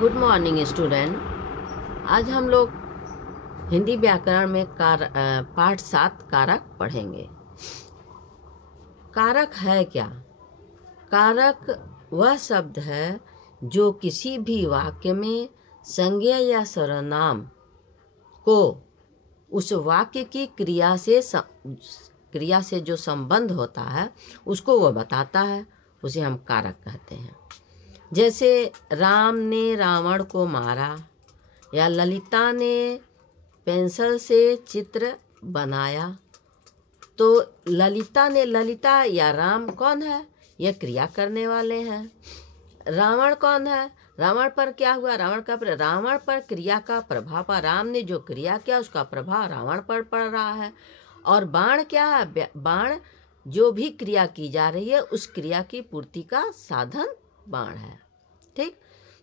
Good morning student. आज हम लोग हिंदी व्याकरण में पाठ 7 कारक पढ़ेंगे। कारक है क्या? कारक वह शब्द है जो किसी भी वाक्य में संज्ञा या सर्वनाम को उस वाक्य की क्रिया से जो संबंध होता है उसको वह बताता है, उसे हम कारक कहते हैं। जैसे राम ने रावण को मारा, या ललिता ने पेंसिल से चित्र बनाया। तो ललिता या राम कौन है? यह क्रिया करने वाले हैं। रावण कौन है? रावण पर क्या हुआ? रावण पर क्रिया का प्रभाव पड़ा। राम ने जो क्रिया किया उसका प्रभाव रावण पर पड़ रहा है। और बाण क्या है? बाण जो भी क्रिया की जा रही है उस क्रिया की पूर्ति का साधन बाण है। ठीक,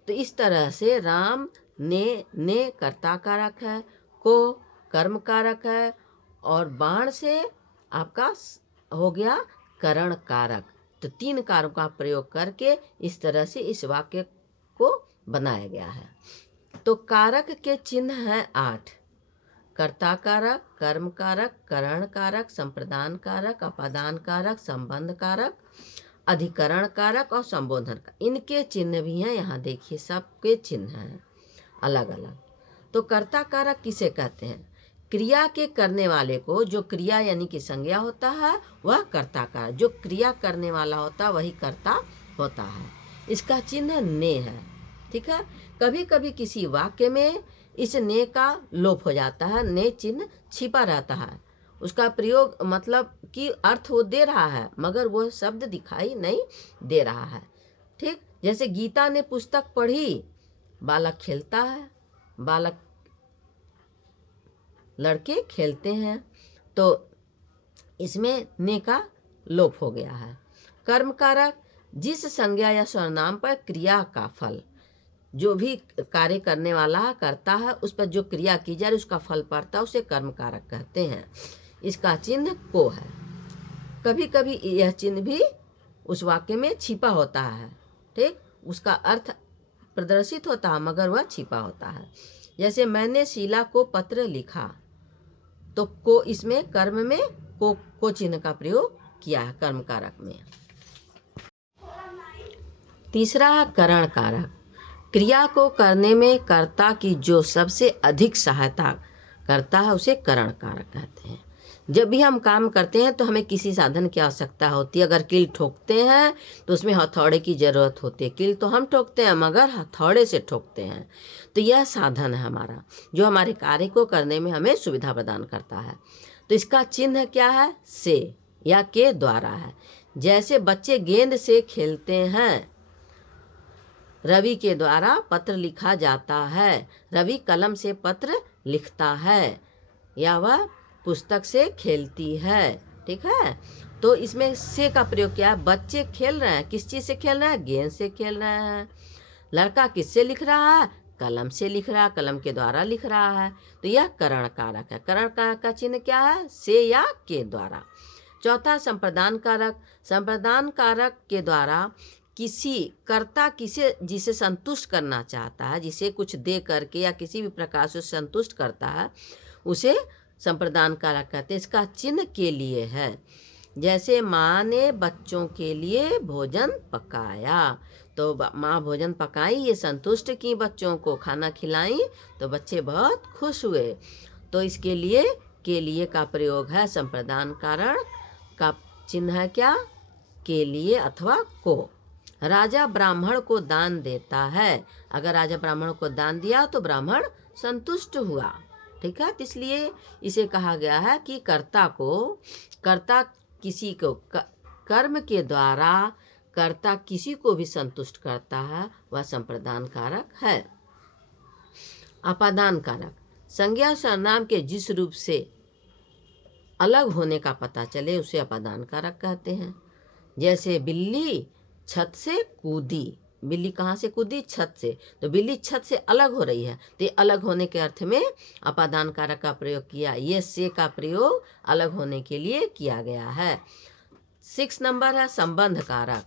तो इस तरह से राम ने कर्ता कारक है, को कर्म कारक है, और बाण से आपका हो गया करण कारक। तो 3 कारकों का प्रयोग करके इस तरह से इस वाक्य को बनाया गया है। तो कारक के चिन्ह हैं 8: कर्ता कारक, कर्म कारक, करण कारक, संप्रदान कारक, अपादान कारक, संबंध कारक, अधिकरण कारक और संबोधन कारक। इनके चिन्ह भी हैं, यहाँ देखिए सबके चिन्ह हैं अलग अलग। तो कर्ता कारक किसे कहते हैं? क्रिया के करने वाले को, जो क्रिया यानी कि संज्ञा होता है वह कर्ता कारक, जो क्रिया करने वाला होता है वही कर्ता होता है। इसका चिन्ह ने है। ठीक है, कभी कभी किसी वाक्य में इस ने का लोप हो जाता है, ने चिन्ह छिपा रहता है। उसका प्रयोग मतलब कि अर्थ वो दे रहा है मगर वो शब्द दिखाई नहीं दे रहा है। ठीक, जैसे गीता ने पुस्तक पढ़ी, बालक खेलता है, बालक लड़के खेलते हैं, तो इसमें ने का लोप हो गया है। कर्म कारक जिस संज्ञा या सर्वनाम पर क्रिया का फल, जो भी कार्य करने वाला करता है उस पर जो क्रिया की जा रही उसका फल पड़ता है, उसे कर्म कारक कहते हैं। इसका चिन्ह को है। कभी कभी यह चिन्ह भी उस वाक्य में छिपा होता है। ठीक, उसका अर्थ प्रदर्शित होता है मगर वह छिपा होता है। जैसे मैंने शीला को पत्र लिखा, तो को इसमें कर्म में को चिन्ह का प्रयोग किया है कर्म कारक में। तीसरा है करण कारक। क्रिया को करने में कर्ता की जो सबसे अधिक सहायता करता है उसे करण कारक कहते हैं। जब भी हम काम करते हैं तो हमें किसी साधन की आवश्यकता होती है। अगर कील ठोकते हैं तो उसमें हथौड़े की ज़रूरत होती है। कील तो हम ठोकते हैं मगर हथौड़े से ठोकते हैं। तो यह साधन है हमारा जो हमारे कार्य को करने में हमें सुविधा प्रदान करता है। तो इसका चिन्ह क्या है? से या के द्वारा है। जैसे बच्चे गेंद से खेलते हैं, रवि के द्वारा पत्र लिखा जाता है, रवि कलम से पत्र लिखता है, या वह पुस्तक से खेलती है। ठीक है, तो इसमें से का प्रयोग किया है। बच्चे खेल रहे हैं, किस चीज़ से खेल रहे हैं? गेंद से खेल रहे हैं। लड़का किससे लिख रहा है? कलम से लिख रहा है, कलम के द्वारा लिख रहा है। तो यह करण कारक है। करण कारक का चिन्ह क्या है? से या के द्वारा। चौथा संप्रदान कारक। संप्रदान कारक के द्वारा किसी कर्ता जिसे संतुष्ट करना चाहता है, जिसे कुछ दे करके या किसी भी प्रकार से संतुष्ट करता है, उसे संप्रदान कारक कहते हैं। इसका चिन्ह के लिए है। जैसे माँ ने बच्चों के लिए भोजन पकाया, तो माँ भोजन पकाई, ये संतुष्ट की बच्चों को, खाना खिलाई तो बच्चे बहुत खुश हुए। तो इसके लिए के लिए का प्रयोग है। संप्रदान कारक का चिन्ह है क्या? के लिए अथवा को। राजा ब्राह्मण को दान देता है। अगर राजा ब्राह्मण को दान दिया तो ब्राह्मण संतुष्ट हुआ। ठीक है, इसलिए इसे कहा गया है कि कर्ता किसी को कर्म के द्वारा कर्ता किसी को भी संतुष्ट करता है, वह संप्रदान कारक है। अपादान कारक संज्ञा सर्वनाम के जिस रूप से अलग होने का पता चले उसे अपादान कारक कहते हैं। जैसे बिल्ली छत से कूदी, बिल्ली कहाँ से कूदी? छत से। तो बिल्ली छत से अलग हो रही है, तो ये अलग होने के अर्थ में अपादान कारक का प्रयोग किया। ये से का प्रयोग अलग होने के लिए किया गया है। 6 नंबर है संबंध कारक।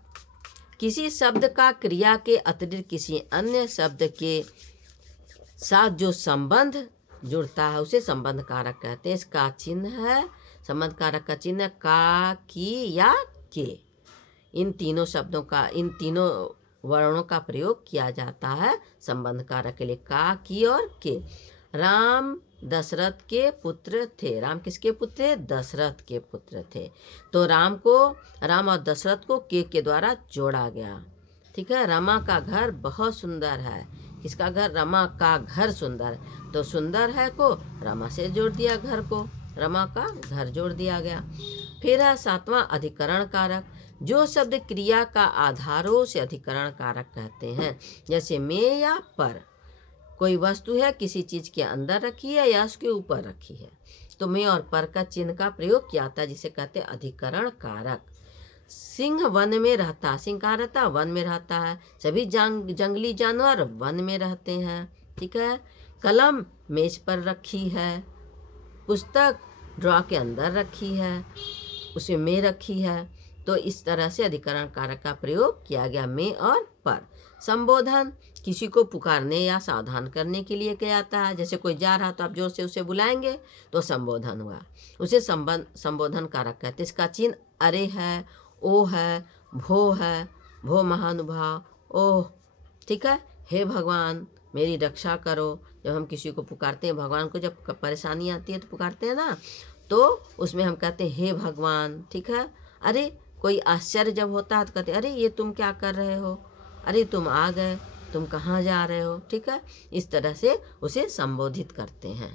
किसी शब्द का क्रिया के अतिरिक्त किसी अन्य शब्द के साथ जो संबंध जुड़ता है उसे संबंध कारक कहते हैं। इसका चिन्ह है, संबंध कारक का चिन्ह का, की या के। इन तीनों शब्दों का, इन तीनों वर्णों का प्रयोग किया जाता है संबंध कारक के लिए, का, की और के। राम दशरथ के पुत्र थे। राम किसके पुत्र थे? दशरथ के पुत्र थे। तो राम और दशरथ को के द्वारा जोड़ा गया। ठीक है। रमा का घर बहुत सुंदर है। किसका घर? रमा का घर सुंदर। तो सुंदर है को रमा से जोड़ दिया, घर को रमा का घर जोड़ दिया गया। फिर है 7वां अधिकरण कारक। जो शब्द क्रिया का आधार हो उसे अधिकरण कारक कहते हैं। जैसे में या पर। कोई वस्तु है, किसी चीज के अंदर रखी है या उसके ऊपर रखी है, तो में और पर का चिन्ह का प्रयोग किया जाता है, जिसे कहते हैं अधिकरण कारक। सिंह वन में रहता। सिंह कहाँ रहता? वन में रहता है। सभी जंगली जानवर वन में रहते हैं। ठीक है। कलम मेज पर रखी है। पुस्तक ड्रॉ के अंदर रखी है, उसमें में रखी है। तो इस तरह से अधिकरण कारक का प्रयोग किया गया, में और पर। संबोधन किसी को पुकारने या सावधान करने के लिए किया जाता है। जैसे कोई जा रहा तो आप जोर से उसे बुलाएंगे तो संबोधन हुआ, उसे संबोधन कारक कहते हैं। इसका चिन्ह अरे है, ओ है, भो है, भो महानुभाव, ओह। ठीक है। हे भगवान मेरी रक्षा करो। जब हम किसी को पुकारते हैं, भगवान को जब परेशानी आती है तो पुकारते हैं ना, तो उसमें हम कहते हैं हे भगवान। ठीक है। अरे कोई आश्चर्य जब होता है तो कहते हैं अरे ये तुम क्या कर रहे हो, अरे तुम आ गए, तुम कहाँ जा रहे हो। ठीक है। इस तरह से उसे संबोधित करते हैं।